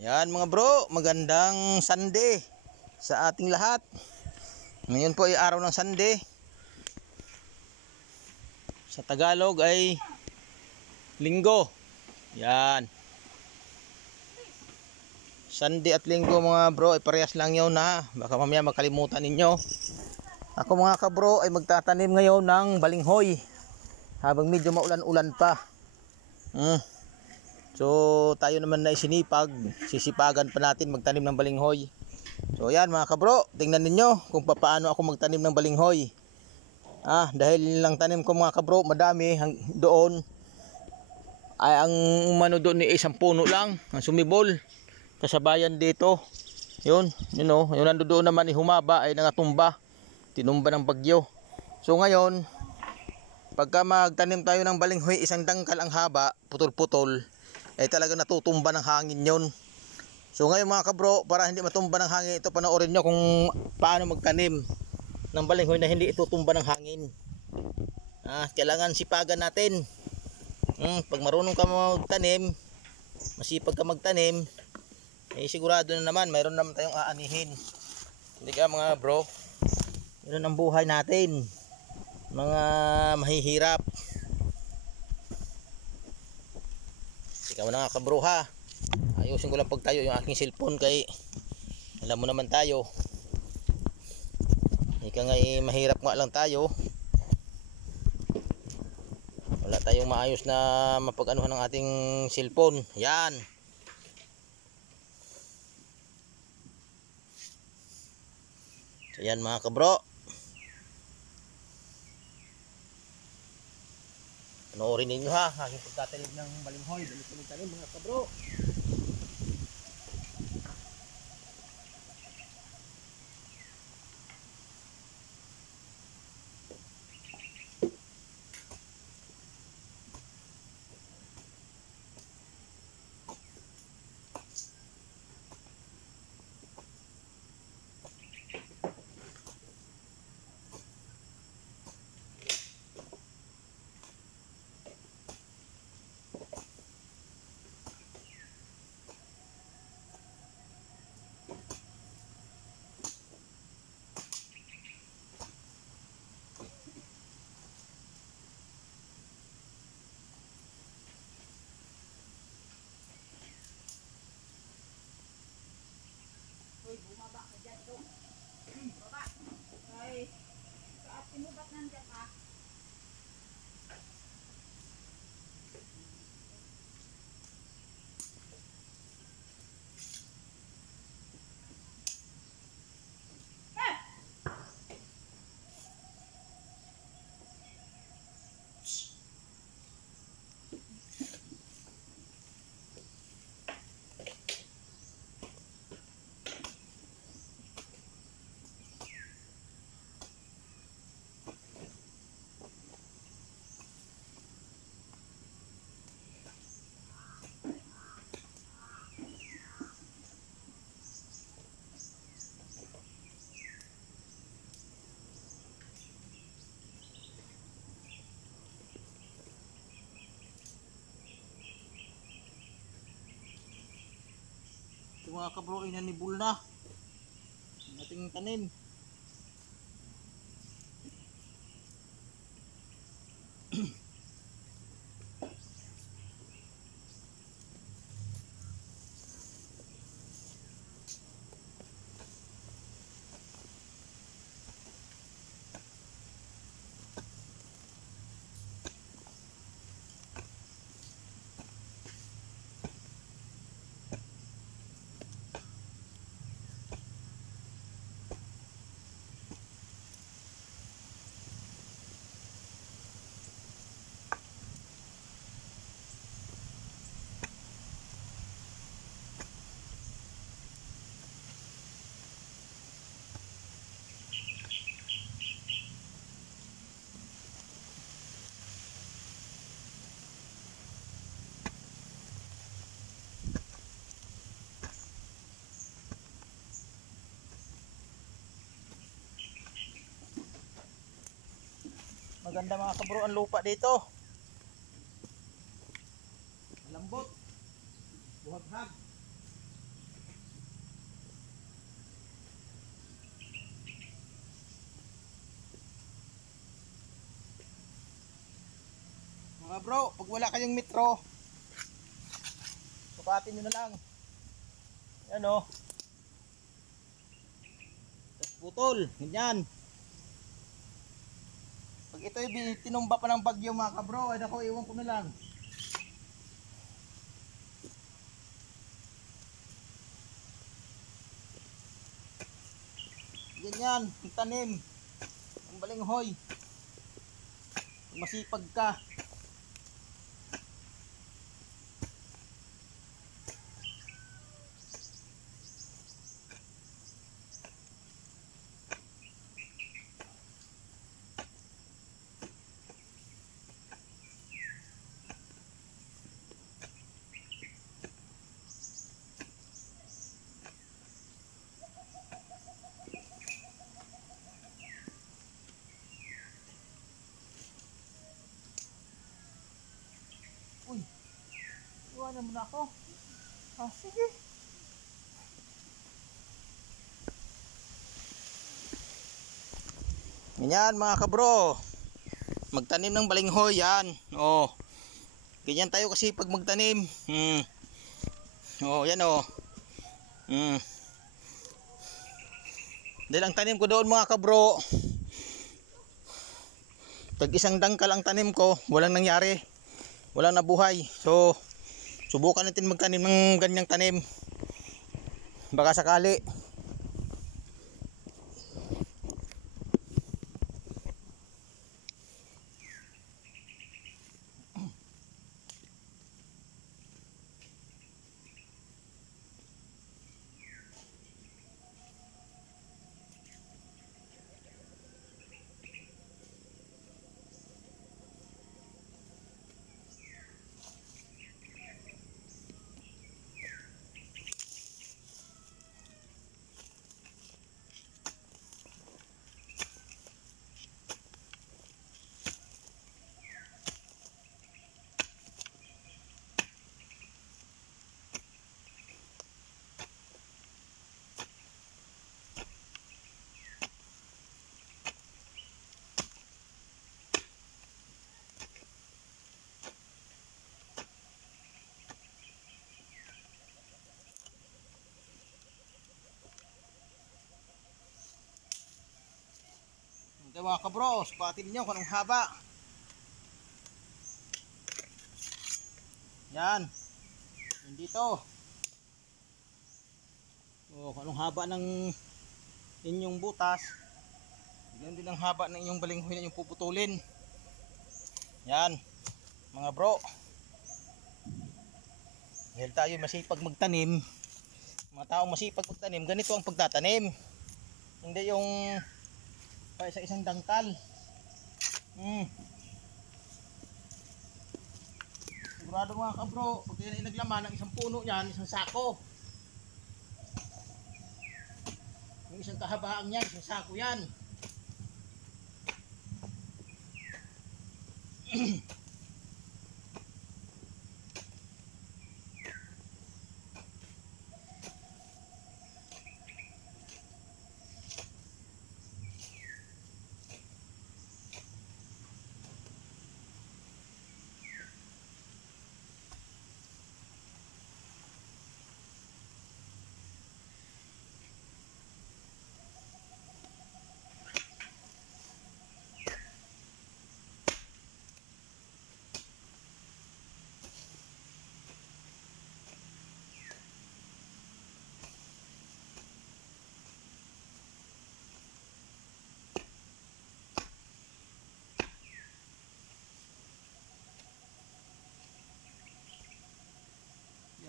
Yan mga bro, magandang Sunday sa ating lahat. Ngayon po ay araw ng Sunday. Sa Tagalog ay Linggo. Yan. Sunday at Linggo mga bro ay parehas lang yun ha. Baka mamaya makalimutan ninyo. Ako mga kabro ay magtatanim ngayon ng balinghoy. Habang medyo maulan-ulan pa. So tayo naman na isinipag, sisipagan pa natin magtanim ng balinghoy. So yan mga kabro, tingnan ninyo kung paano ako magtanim ng balinghoy. Dahil lang tanim ko mga kabro, madami doon. Ay ang umano doon ni isang puno lang, ang sumibol. Kasabayan dito. Yun nandoon naman humaba ay nangatumba. Tinumba ng bagyo. So ngayon, pagka magtanim tayo ng balinghoy, isang dangkal ang haba, putol-putol. Ay talaga natutumba ng hangin yon. So ngayon mga kabro, para hindi matumba ng hangin, ito panoorin nyo kung paano magtanim ng balinghoy na hindi itutumba ng hangin. Kailangan sipagan natin. Pag marunong ka magtanim, masipag ka magtanim, sigurado na naman mayroon naman tayong aanihin. Hindi ka mga bro, yun ang buhay natin, mga mahihirap. Ikaw na nga kabro ha. Ayusin ko lang pagtayo yung aking cellphone kay alam mo naman tayo. Ika nga mahirap nga lang tayo. Wala tayong maayos na mapag-anuhan ng ating cellphone. Yan. So yan mga kabro. Panoorin ninyo ha, aking pagtatanim ng balinghoy. Dali ko magtanim mga kabro. Bumaba ka dyan doon. Baba. Ay, sa atin mo ba't nandyan ka? Ito mga kabro ay nanibul na ang ating tanim. Maganda mga kabro ang lupa dito. Malambot. Buhaghag. Mga bro, pag wala kayong metro, sukatin nyo na lang. Yan o. Tapos putol, ganyan. Pag ito'y tinumba pa ng bagyo mga kabro, ay nako, iwan ko na lang. Ganyan, tanim. Ang balinghoy. Masipag ka. Uy, iwanan mo na ako. Ah, sige. Ganyan mga kabro. Magtanim ng balinghoy yan. Oh. Ganyan tayo kasi pag magtanim. Oh, yan oh. Dahil ang tanim ko doon mga kabro, tag isang dangkal ang tanim ko, walang nangyari. Walang nabuhay. So, subukan natin magtanim ng ganyang tanim. Baka sakali. Ito mga kabro, sukatin niyo kung anong haba. Yan. Yan dito. Oh, kung anong haba ng inyong butas, yan din ang haba ng inyong balinghoy na inyong puputulin. Yan mga bro. Dahil tayo masipag magtanim, mga taong masipag magtanim, ganito ang pagtatanim. Hindi yung pa isang dangkal. Sigurado mga kabro, pag yan ay naglaman ng isang puno niyan, isang sako. Yung isang kahabaan niyan, isang sako yan.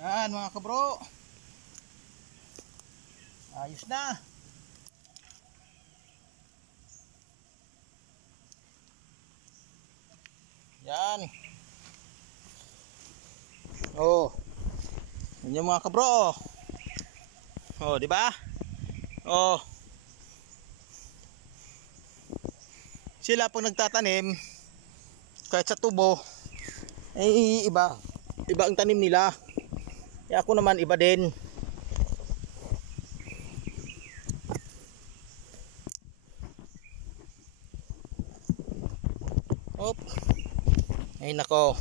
Yan mga kabro. Ayos na. Yan. Oh. Yan yung mga kabro. Oh, di ba? Oh. Sila pag nagtatanim kahit sa tubo ay iba ang tanim nila. Eh ako naman iba din. Hop. Ay nako.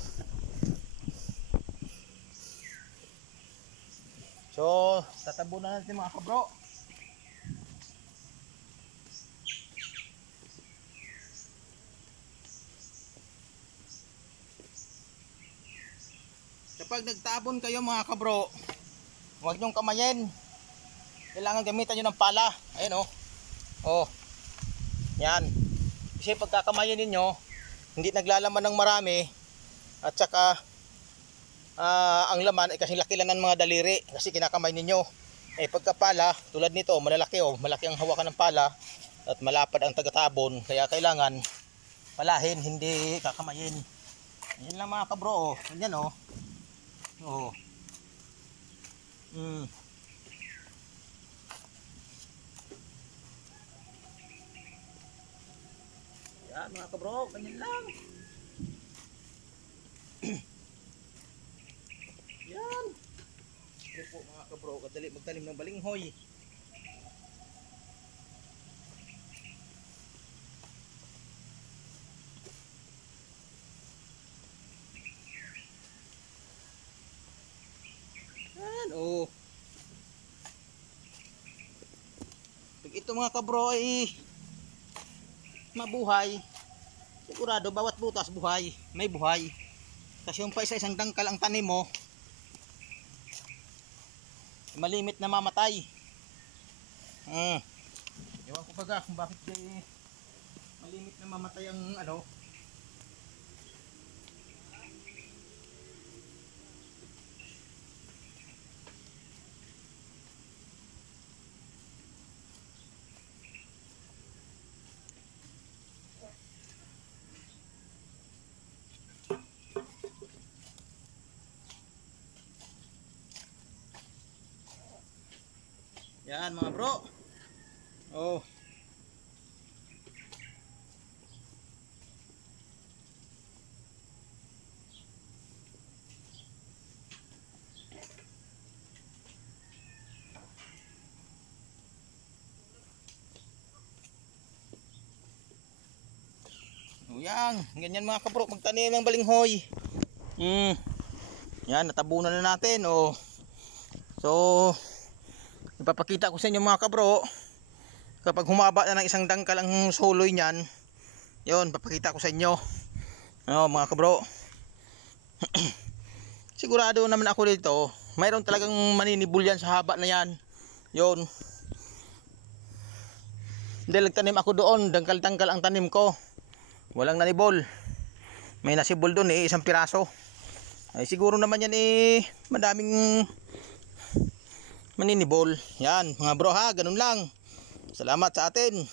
So, tatabunan natin mga kabro. Kapag nagtabon kayo mga kabro, huwag nyong kamayin. Kailangan gamitan nyo ng pala. Ayan o. Oh. Yan. Kasi pagkakamayin ninyo, hindi naglalaman ng marami. At saka, ang laman ay kasi laki lang ng mga daliri. Kasi kinakamay ninyo. Eh pagkapala, tulad nito, malalaki o. Malaki ang hawakan ng pala. At malapad ang tagatabon. Kaya kailangan palahin, hindi kakamayin. Yan lang mga kabro o. Yan o. Oh. Yan mga kabro, ganyan lang. Yan. Ito po mga kabro, kadali magtanim ng balinghoy. Oh. Pag ito mga kabro ay mabuhay, sigurado bawat butas buhay, may buhay. Kasi yung pa isang dangkal ang tanim mo, malimit na mamatay. Ewan ko baga kung bakit malimit na mamatay ang ano. Yan mga bro. Oh. Yan, ganyan mga kabro, magtanim ng balinghoy. Yan, natabunan na natin. Oh. So, ipapakita ko sa inyo mga kabro, kapag humaba na ng isang dangkal ang suloy niyan, yun, papakita ko sa inyo. Mga kabro. Sigurado naman ako dito, mayroon talagang maninibol yan sa haba na yan. Yun. Dahil nagtanim ako doon, dangkal-dangkal ang tanim ko. Walang nanibol. May nasibol doon isang piraso. Ay siguro naman yan madaming maninibol. Yan mga bro ha, ganun lang. Salamat sa atin.